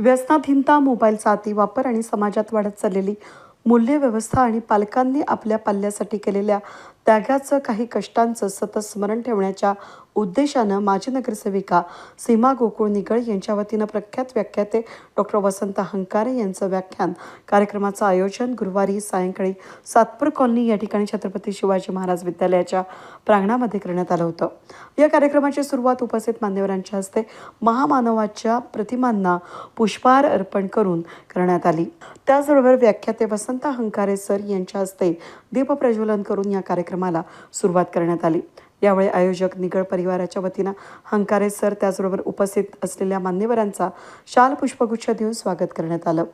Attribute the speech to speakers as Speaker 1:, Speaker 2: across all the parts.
Speaker 1: व्यसनाधीनता मोबाईलचा अतिवापर आणि समाजात वाढत चाललेली मूल्यव्यवस्था आणि पालकांनी आपल्या पाल्यासाठी केलेल्या त्यागाचं काही कष्टांचं सतत स्मरण ठेवण्याच्या उद्देशानं माजी नगरसेविका सीमा गोकुळ निगळ यांच्या वतीनं प्रख्यात व्याख्याते डॉक्टर वसंत हंकारे यांचं व्याख्यान कार्यक्रमाचं आयोजन गुरुवारी सायंकाळी सातपूर कॉलनी या ठिकाणी छत्रपती शिवाजी महाराज विद्यालयाच्या प्रांगणामध्ये करण्यात आलं होतं. या कार्यक्रमाची सुरुवात उपस्थित मान्यवरांच्या हस्ते महामानवाच्या प्रतिमांना पुष्पहार अर्पण करून करण्यात आली. त्याचबरोबर व्याख्याते वसंत हंकारे सर यांच्या हस्ते दीपप्रज्वलन करून या कार्यक्रमाला सुरुवात करण्यात आली. यावेळी आयोजक निगड परिवाराच्या वतीनं हंकारे सर त्याचबरोबर उपस्थित असलेल्या मान्यवरांचा शाल पुष्पगुच्छ देऊन स्वागत करण्यात आलं.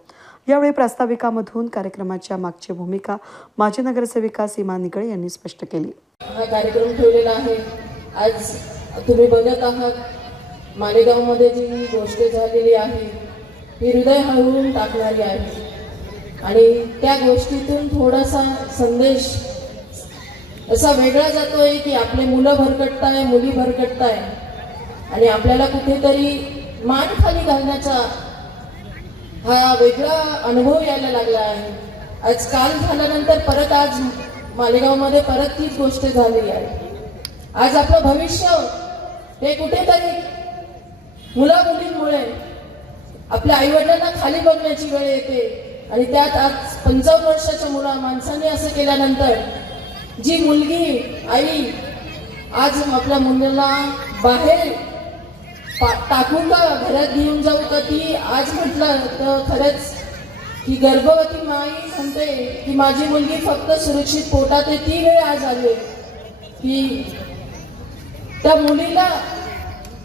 Speaker 1: यावेळी प्रास्ताविकामधून कार्यक्रमाच्या मागची भूमिका माजी नगरसेविका सीमा निगळ यांनी स्पष्ट केली.
Speaker 2: हा कार्यक्रम ठेवलेला आहे. आज तुम्ही बघत आहात मालेगावमध्ये जी गोष्ट झालेली आहे ही हृदय हळवून टाकणारी आहे. आणि त्या गोष्टीतून थोडासा संदेश असा वेगळा जातोय की आपले मुलं भरकटताय मुली भरकटताय. आणि आपल्याला कुठेतरी मान खाली घालण्याचा हा वेगळा अनुभव यायला लागला आहे. आज काल झाल्यानंतर परत आज मालेगावमध्ये परत तीच गोष्ट झाली आहे. आज आपलं भविष्य हे कुठेतरी मुला मुलींमुळे आपल्या आईवडिलांना खाली बघण्याची वेळ येते. आणि त्यात आज पंचावन्न वर्षाच्या मुला माणसाने असं केल्यानंतर जी मुलगी आई आज आपल्या मुलीला बाहेर टाकून का घरात घेऊन जाऊ का ती आज म्हटलं तर खरंच की गर्भवती माई म्हणते की माझी मुलगी फक्त सुरक्षित पोटात आहे ती वेळ आज आली की त्या मुलीला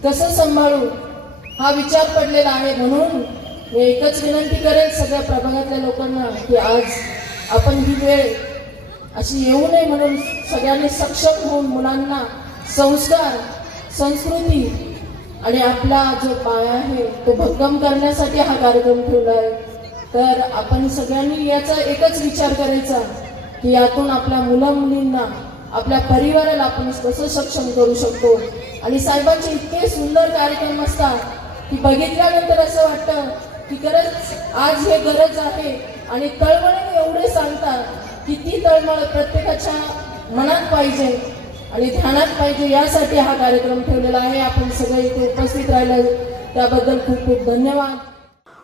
Speaker 2: कसं सांभाळू हा विचार पडलेला आहे. म्हणून मी एकच विनंती करेन सगळ्या प्रभागातल्या लोकांना की आज आपण ही वेळ अशी येऊ नये म्हणून सगळ्यांनी सक्षम होऊन मुलांना संस्कार संस्कृती आणि आपला जो पाया आहे तो भक्कम करण्यासाठी हा कार्यक्रम ठेवला आहे तर आपण सगळ्यांनी याचा एकच विचार करायचा की यातून आपल्या मुला मुलींना आपल्या परिवाराला आपण कसं सक्षम करू शकतो? आणि साहेबांचे इतके सुंदर कार्यक्रम असतात की बघितल्यानंतर असं वाटतं की गरज आज हे गरज आहे. आणि तळमळीने एवढे सांगतात की ती तळमळ प्रत्येकाच्या मनात पाहिजे आणि ध्यानात पाहिजे. यासाठी हा कार्यक्रम ठेवलेला आहे. आपण सगळे इथे उपस्थित राहिलो. त्याबद्दल खूप खूप धन्यवाद.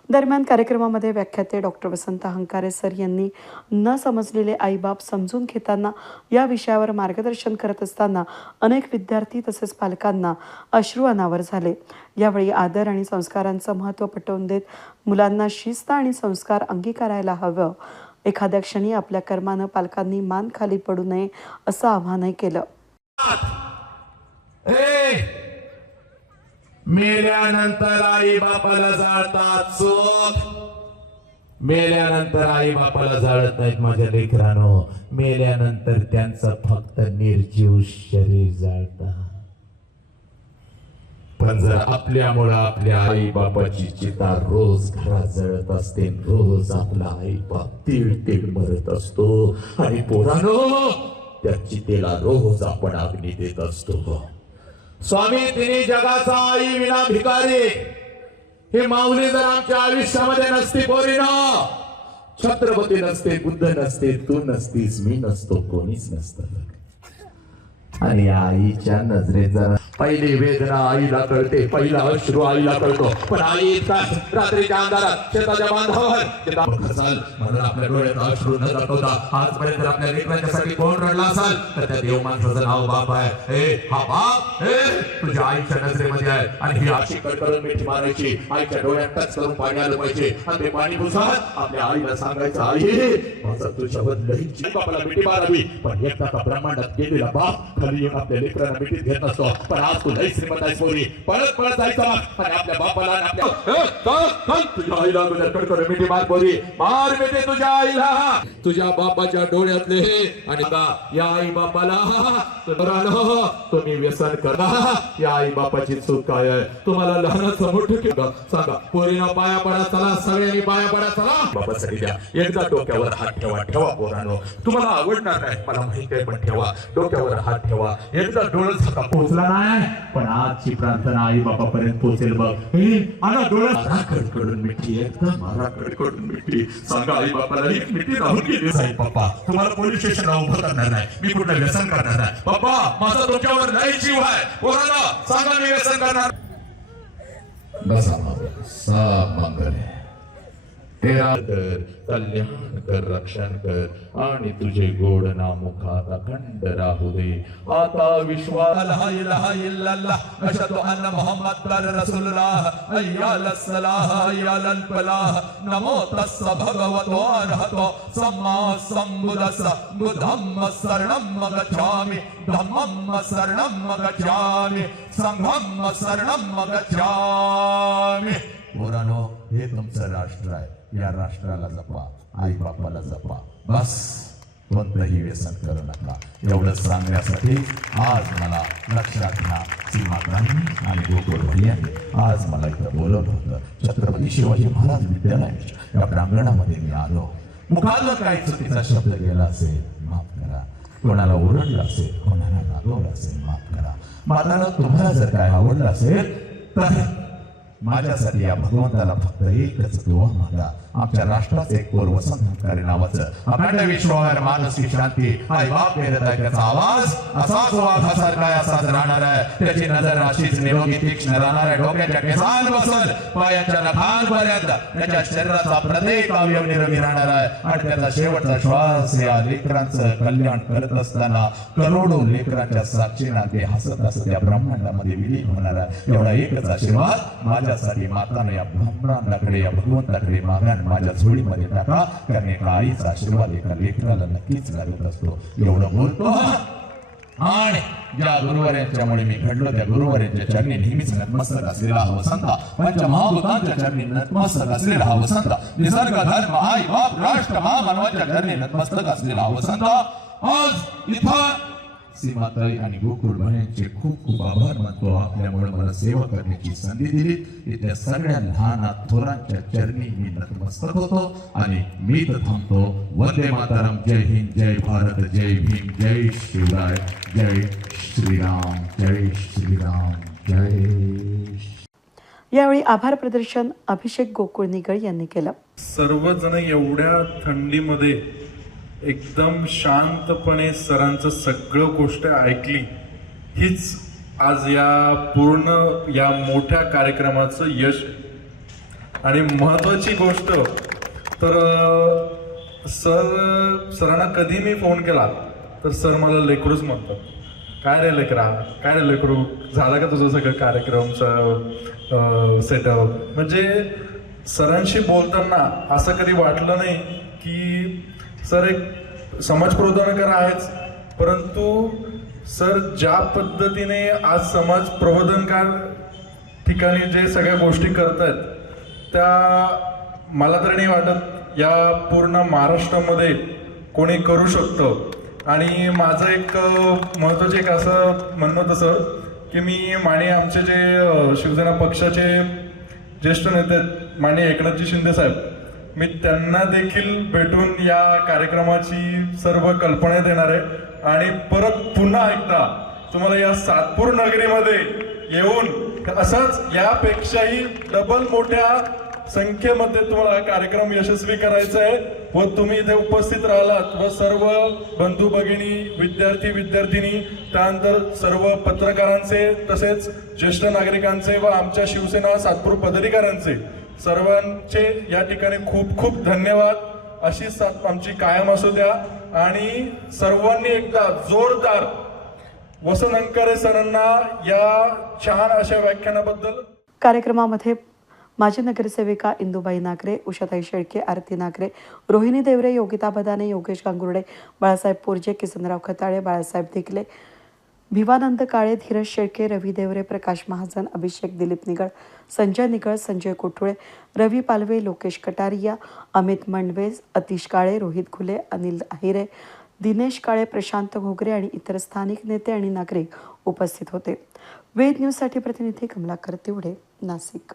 Speaker 1: दरम्यान कार्यक्रमामध्ये व्याख्याते डॉक्टर वसंत हंकारे सर यांनी न समजलेले आईबाप समजून घेताना या विषयावर मार्गदर्शन करत असताना अनेक विद्यार्थी तसेच पालकांना अश्रू अनावर झाले. यावेळी आदर आणि संस्कारांचं महत्त्व पटवून देत मुलांना शिस्त आणि संस्कार अंगीकारायला हवं. एखाद्या क्षणी आपल्या कर्मानं पालकांनी मान खाली पडू नये असं आवाहनही केलं.
Speaker 3: मेल्यानंतर आई बापाला जाळतात चोख. मेल्यानंतर आई बापाला जाळत नाहीत माझ्या लेकरानो. मेल्यानंतर त्यांचं फक्त निर्जीव शरीर जाळतात पण जर आपल्यामुळं आपल्या आई बापाची चिता रोज घरात जळत असते रोज आपला आई बाप तीळ तीळ मरत असतो. आणि पोरानो त्या चितेला रोज आपण अग्नी देत असतो. स्वामी तिने जगाचा आई विना भिकारी हे माऊली जर आमच्या आयुष्यामध्ये नसती पोरीनो छत्रपती नसते बुद्ध नसते तू नसतीस मी नसतो कोणीच नसत. आणि आईच्या नजरेत जर पहिली वेदना आईला कळते पहिला अश्रू आईला कळतो पण आई इतका रात्रीच्या अंधारात शेताच्या बांधावर ते असाल म्हणून आपल्या डोळ्यात अश्रू न दाखवता आजपर्यंत आपल्या लेकरांच्यासाठी कोण रडला असाल तर त्या देव माणसाचं नाव बाप आहे ए हा बाप ए तुझ्या आईच्या नजरेमध्ये आहे आणि ही अशी कडकडून मिठी मारायची आईच्या डोळ्यात टच करून पाणी आलं पाहिजे आणि ते पाणी घुसात आपल्या आईला सांगायचं आई माझा तुझ्यावर लई जीव बापाला मिठी मारावी पण एकदा का ब्रह्मांडात गेलेला बाप खाली येऊन आपल्या लेकरांना मिठीत घेत नसतो पण आज तू लई श्रीमंत पोरी। पळत पळत जायचं आणि आपल्या बापाला आणि आपल्या तुझ्या आईला तुझ्या कडकड मिठी मार पोरी। मार मिठी तुझ्या आईला। तुझ्या बापाच्या डोळ्यातले हे. आणि का या आई बापाला. तुम्ही व्यसन करा. या आई बापाची चूक काय आहे? तुम्हाला लहानाचं मोठं केलं. सांगा पोरीला पाया पडा चला. सगळ्यांनी पाया पडा चला. बापासाठी द्या. एकदा डोक्यावर हात ठेवा ठेवा पोरानो. तुम्हाला आवडणार नाही मला माहिती आहे पण ठेवा. डोक्यावर हात ठेवा. एकदा डोळं पोहोचला नाही. नाही पण आजची प्रार्थना आई बाबापर्यंत पोहोचेल बघ आला डोळा कडकडून मिठी एकदम मारा कडकडून मिठी सांगा आई बाबाला एक मिठी राहून गेली साई पप्पा तुम्हाला पोलीस स्टेशनला उभं करणार नाही मी कुठलं व्यसन करणार नाही पप्पा माझा डोक्यावर नाही जीव आहे पोराला सांगा मी व्यसन करणार बसा सब मंगल तेरा कर कल्याण कर रक्षण कर आणि तुझे गोड नाम मुखात अखंड राहू दे. आता विश्वास ला इलाहा इल्लल्लाह अशहदु अन्न मुहम्मद रसूलुल्लाह अय्याल सलाह अय्याल फलाह नमो तस्स भगवतो अरहतो सम्मा संबुदस्स बुद्धम् शरणं गच्छामि धम्मं शरणं गच्छामि संघम शरणं गच्छामि पोरानो हे तुमचं राष्ट्र आहे. या राष्ट्राला जपा आई बापाला जपा. बस कोणतंही व्यसन करू नका. एवढं सांगण्यासाठी आज मला लक्षात घ्या गांधी आणि गोकुळ भैयाने आज मला इथं बोलवलं होतं. छत्रपती शिवाजी महाराज विद्यालयाच्या या प्रांगणामध्ये मी आलो. मुखात काय चुकीचा शब्द गेला असेल माफ करा. कोणाला ओरडलं असेल कोणाला रागवलं असेल माफ करा. माताला तुम्हाला जर काय आवडलं असेल तर माझ्यासाठी या भगवंताला फक्त एकच दुवा मागा. आमच्या राष्ट्राचे एक पूर्व संघकारी नावाचं अखंड विश्वावर मानसिक शांती आई बाप देत आहे त्याचा आवाज असाच वाघासारखा असाच राहणार आहे. त्याची नजर अशीच निरोगी तीक्ष्ण राहणार आहे. डोक्याच्या केसान बसल पायाच्या नखांपर्यंत त्याच्या शरीराचा प्रत्येक अवयव निरोगी राहणार आहे. आणि त्याचा शेवटचा श्वास या लेकरांचं कल्याण करत असताना करोडो लेकरांच्या साक्षीना ते हसत हसत या ब्रह्मांडामध्ये विलीन होणार आहे. एवढा एकच आशीर्वाद माझ्यासाठी माताने या ब्रह्मांडाकडे या भगवंताकडे मागण माझ्या झोळीमध्ये टाका कारण एका आईचा आशीर्वाद एका लेखनाला नक्कीच लागत असतो. एवढं बोलतो. आणि ज्या गुरुवार्यांच्यामुळे मी घडलो त्या गुरुवार्यांच्या चरणी नेहमीच नतमस्तक असलेला हा वसंता पंच महाभूतांच्या चरणी नतमस्तक असलेला हा वसंता निसर्ग धर्म आई बाप राष्ट्र महामानवाच्या चरणी नतमस्तक असलेला हा वसंता आज इथं सीमाताई आणि गोकुळ यांचे खूप खूप आभार मानतो. आपल्यामुळे मला सेवा करण्याची संधी दिली. इथल्या सगळ्या लहान थोरांच्या चरणी मी नतमस्तक होतो. आणि मी तर थांबतो. वंदे माताराम. जय हिंद जय भारत जय भीम जय शिवराय जय श्रीराम जय श्रीराम जय
Speaker 1: यावेळी आभार प्रदर्शन अभिषेक गोकुळ निगळ यांनी केलं.
Speaker 4: सर्वजण एवढ्या थंडीमध्ये एकदम शांतपणे सरांचं सगळं गोष्ट ऐकली. हीच आज या पूर्ण या मोठ्या कार्यक्रमाचं यश आणि महत्वाची गोष्ट तर सर सरांना कधी मी फोन केला तर सर मला लेकरूच म्हणतात. काय रे लेकरा काय रे लेकरू झाला का तुझं सगळं कार्यक्रमचं सेटअप म्हणजे सरांशी बोलताना असं कधी वाटलं नाही की सर एक समाज प्रबोधनकार आहेच परंतु सर ज्या पद्धतीने आज समाज प्रबोधनकार ठिकाणी जे सगळ्या गोष्टी करतायत त्या मला तरी नाही वाटत या पूर्ण महाराष्ट्रामध्ये कोणी करू शकतं. आणि माझं एक महत्त्वाचं एक असं म्हणणं तसं सर की मी माने आमचे जे शिवसेना पक्षाचे ज्येष्ठ नेते आहेत, माननीय एकनाथजी शिंदे साहेब मी त्यांना देखील भेटून या कार्यक्रमाची सर्व कल्पना देणार आहे. आणि परत पुन्हा एकदा तुम्हाला या सातपूर नगरीमध्ये येऊन असाच यापेक्षाही डबल मोठ्या संख्येमध्ये तुम्हाला कार्यक्रम यशस्वी करायचा आहे व तुम्ही इथे उपस्थित राहिलात व सर्व बंधू भगिनी विद्यार्थी विद्यार्थिनी त्यानंतर सर्व पत्रकारांचे तसेच ज्येष्ठ नागरिकांचे व आमच्या शिवसेना सातपूर पदाधिकाऱ्यांचे सर्वांचे या ठिकाणी खूप खूप धन्यवाद. अशी आमची कायम असू द्या. आणि सर्वांनी एकदा जोरदार वसंत अंकारे सरांना या छान अशा व्याख्यानाबद्दल
Speaker 1: कार्यक्रमामध्ये माजी नगरसेविका इंदुबाई नागरे उषाताई शेळके आरती नागरे रोहिणी देवरे योगिता बदाने योगेश गांगुर्डे बाळासाहेब पोरजे किसनराव खताळे बाळासाहेब देखले भिवानंद काळे हिरज शेळके रवी देवरे प्रकाश महाजन अभिषेक दिलीप निगळ संजय निगळ संजय कोठुळे रवी पालवे लोकेश कटारिया अमित मंडवे अतिश काळे रोहित घुले अनिल आहिरे दिनेश काळे प्रशांत घोगरे आणि इतर स्थानिक नेते आणि नागरिक उपस्थित होते. वेद न्यूजसाठी प्रतिनिधी कमलाकर तिवडे नाशिक